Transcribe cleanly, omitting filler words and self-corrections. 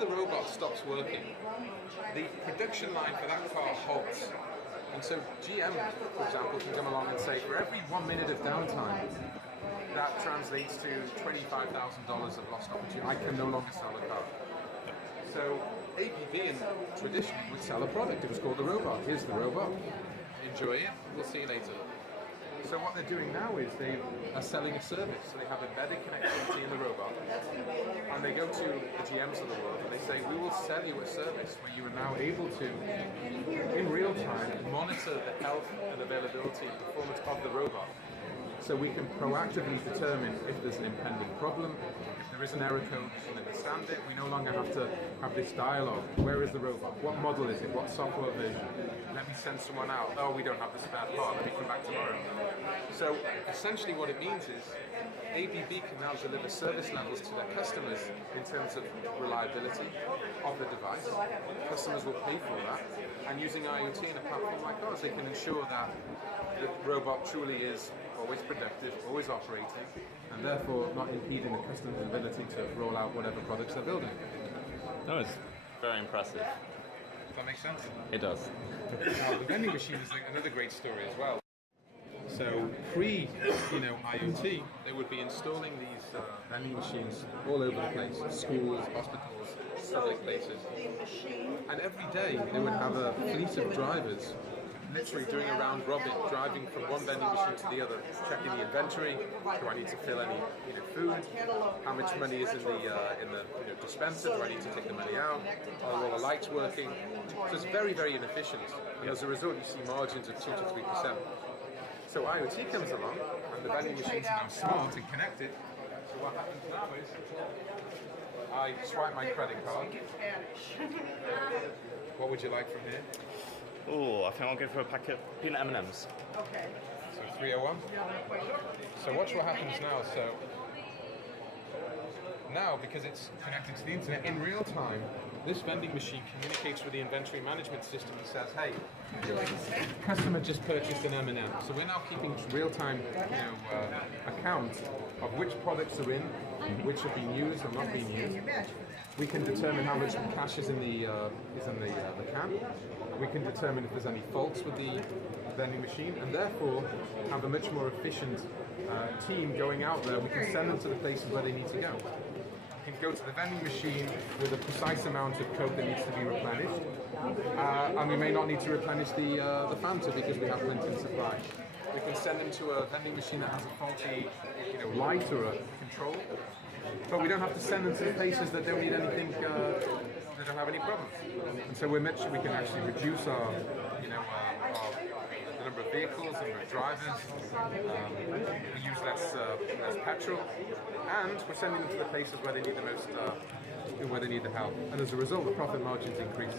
the robot stops working, the production line for that car halts. And so GM, for example, can come along and say, for every 1 minute of downtime, that translates to $25,000 of lost opportunity. I can no longer sell a car. So ABB traditionally would sell a product. It was called the robot. Here's the robot. Enjoy it. We'll see you later. So what they're doing now is they are selling a service. So they have embedded connectivity in the robot, and they go to the GMs of the world and they say, we will sell you a service where you are now able to, in real time, monitor the health and availability and performance of the robot. So we can proactively determine if there's an impending problem, if there is an error code, we can understand it. We no longer have to have this dialogue. Where is the robot? What model is it? What software version? Let me send someone out. Oh, we don't have the spare part. Let me come back tomorrow. So essentially what it means is ABB can now deliver service levels to their customers in terms of reliability of the device. Customers will pay for that. And using IoT in a platform like ours, they can ensure that the robot truly is always productive, always operating, and therefore not impeding the customer's ability to roll out whatever products they're building. No, it's very impressive. Does that make sense? It does. Now, the vending machine is another great story as well. So pre-IoT, they would be installing these vending machines all over the place, schools, hospitals, public places. And every day they would have a fleet of drivers literally doing a round robin, driving from one vending machine to the other, checking the inventory. Do I need to fill any food? How much money is in the dispenser? Do I need to take the money out? Are all the lights working? So it's very, very inefficient. And as a result, you see margins of 2 to 3%. So IoT comes along, and the vending machines are now smart and connected. So what happens now is I swipe my credit card. What would you like from here? Oh, I think I'll go for a packet of peanut M&Ms. Okay. So 301. So watch what happens now. So now, because it's connected to the internet in real time, this vending machine communicates with the inventory management system and says, hey, customer just purchased an M&M. So we're now keeping real-time account of which products are in, which are being used or not being used. We can determine how much cash is in the can. We can determine if there's any faults with the vending machine, and therefore have a much more efficient team going out there. We can send them to the places where they need to go. We can go to the vending machine with a precise amount of code that needs to be replenished, and we may not need to replenish the Fanta because we have plenty in supply. We can send them to a vending machine that has a faulty light or a control, but we don't have to send them to the places that don't need anything, that don't have any problems. And so we can actually reduce our the number of vehicles, the number of drivers. We use less petrol, and we're sending them to the places where they need the most, where they need the help. And as a result, the profit margins increase.